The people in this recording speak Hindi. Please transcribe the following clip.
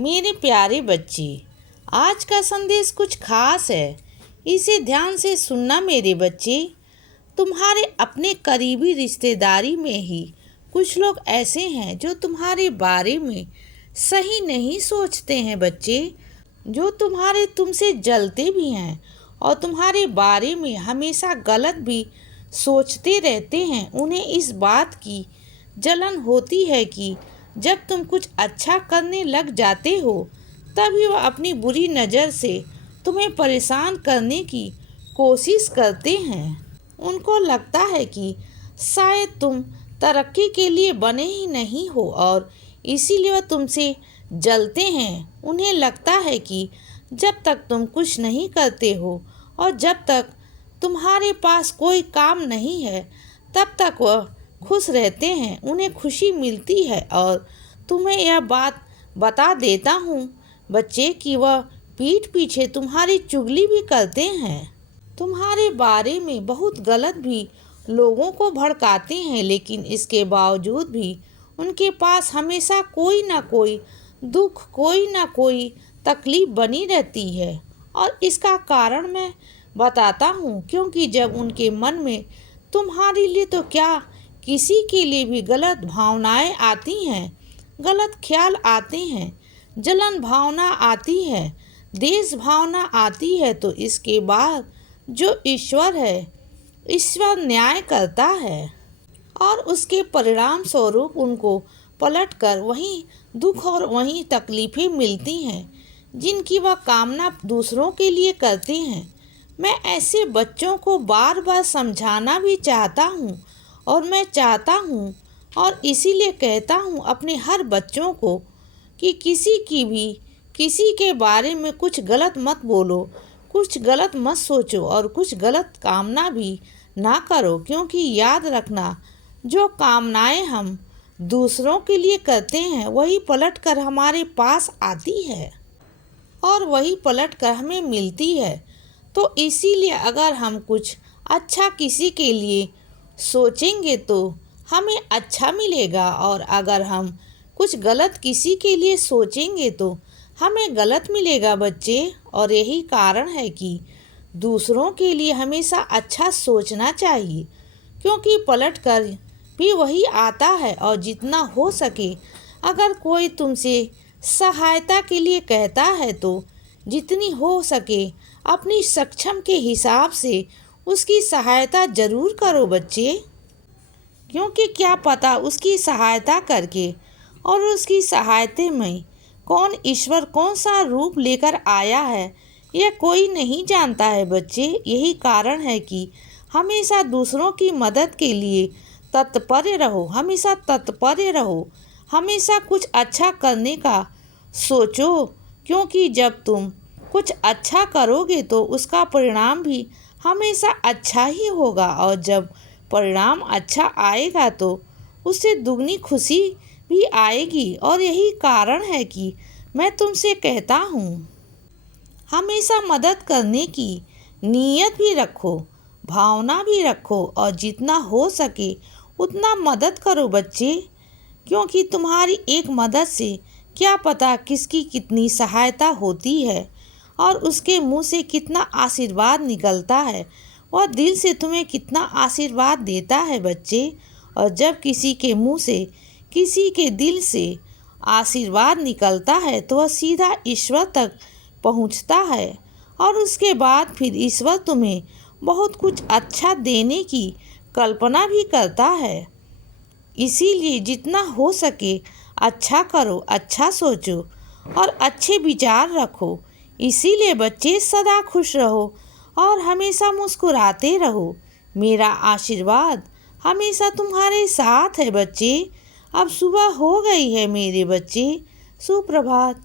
मेरे प्यारे बच्चे, आज का संदेश कुछ खास है। इसे ध्यान से सुनना मेरे बच्चे। तुम्हारे अपने करीबी रिश्तेदारी में ही कुछ लोग ऐसे हैं जो तुम्हारे बारे में सही नहीं सोचते हैं बच्चे, जो तुमसे जलते भी हैं और तुम्हारे बारे में हमेशा गलत भी सोचते रहते हैं। उन्हें इस बात की जलन होती है कि जब तुम कुछ अच्छा करने लग जाते हो तभी वह अपनी बुरी नज़र से तुम्हें परेशान करने की कोशिश करते हैं। उनको लगता है कि शायद तुम तरक्की के लिए बने ही नहीं हो और इसीलिए वह तुमसे जलते हैं। उन्हें लगता है कि जब तक तुम कुछ नहीं करते हो और जब तक तुम्हारे पास कोई काम नहीं है तब तक वह खुश रहते हैं। उन्हें खुशी मिलती है और तुम्हें यह बात बता देता हूँ बच्चे कि वह पीठ पीछे तुम्हारी चुगली भी करते हैं, तुम्हारे बारे में बहुत गलत भी लोगों को भड़काते हैं, लेकिन इसके बावजूद भी उनके पास हमेशा कोई ना कोई दुख, कोई ना कोई तकलीफ बनी रहती है। और इसका कारण मैं बताता हूँ, क्योंकि जब उनके मन में तुम्हारे लिए तो क्या किसी के लिए भी गलत भावनाएं आती हैं, गलत ख्याल आते हैं, जलन भावना आती है, देश भावना आती है, तो इसके बाद जो ईश्वर है, ईश्वर न्याय करता है और उसके परिणाम स्वरूप उनको पलटकर वही दुख और वही तकलीफ़ें मिलती हैं जिनकी वह कामना दूसरों के लिए करते हैं। मैं ऐसे बच्चों को बार बार समझाना भी चाहता हूँ और मैं चाहता हूँ और इसीलिए कहता हूँ अपने हर बच्चों को कि किसी के बारे में कुछ गलत मत बोलो, कुछ गलत मत सोचो और कुछ गलत कामना भी ना करो, क्योंकि याद रखना जो कामनाएं हम दूसरों के लिए करते हैं वही पलट कर हमारे पास आती है और वही पलट कर हमें मिलती है। तो इसीलिए अगर हम कुछ अच्छा किसी के लिए सोचेंगे तो हमें अच्छा मिलेगा और अगर हम कुछ गलत किसी के लिए सोचेंगे तो हमें गलत मिलेगा बच्चे। और यही कारण है कि दूसरों के लिए हमेशा अच्छा सोचना चाहिए, क्योंकि पलट कर भी वही आता है। और जितना हो सके अगर कोई तुमसे सहायता के लिए कहता है तो जितनी हो सके अपनी सक्षम के हिसाब से उसकी सहायता ज़रूर करो बच्चे, क्योंकि क्या पता उसकी सहायता करके और उसकी सहायता में कौन ईश्वर कौन सा रूप लेकर आया है यह कोई नहीं जानता है बच्चे। यही कारण है कि हमेशा दूसरों की मदद के लिए तत्पर रहो, हमेशा तत्पर रहो, हमेशा कुछ अच्छा करने का सोचो, क्योंकि जब तुम कुछ अच्छा करोगे तो उसका परिणाम भी हमेशा अच्छा ही होगा और जब परिणाम अच्छा आएगा तो उससे दुगनी खुशी भी आएगी। और यही कारण है कि मैं तुमसे कहता हूँ हमेशा मदद करने की नीयत भी रखो, भावना भी रखो और जितना हो सके उतना मदद करो बच्चे, क्योंकि तुम्हारी एक मदद से क्या पता किसकी कितनी सहायता होती है और उसके मुंह से कितना आशीर्वाद निकलता है, वह दिल से तुम्हें कितना आशीर्वाद देता है बच्चे। और जब किसी के मुंह से किसी के दिल से आशीर्वाद निकलता है तो वह सीधा ईश्वर तक पहुंचता है और उसके बाद फिर ईश्वर तुम्हें बहुत कुछ अच्छा देने की कल्पना भी करता है। इसीलिए जितना हो सके अच्छा करो, अच्छा सोचो और अच्छे विचार रखो। इसीलिए बच्चे सदा खुश रहो और हमेशा मुस्कुराते रहो। मेरा आशीर्वाद हमेशा तुम्हारे साथ है बच्चे। अब सुबह हो गई है मेरे बच्चे, सुप्रभात।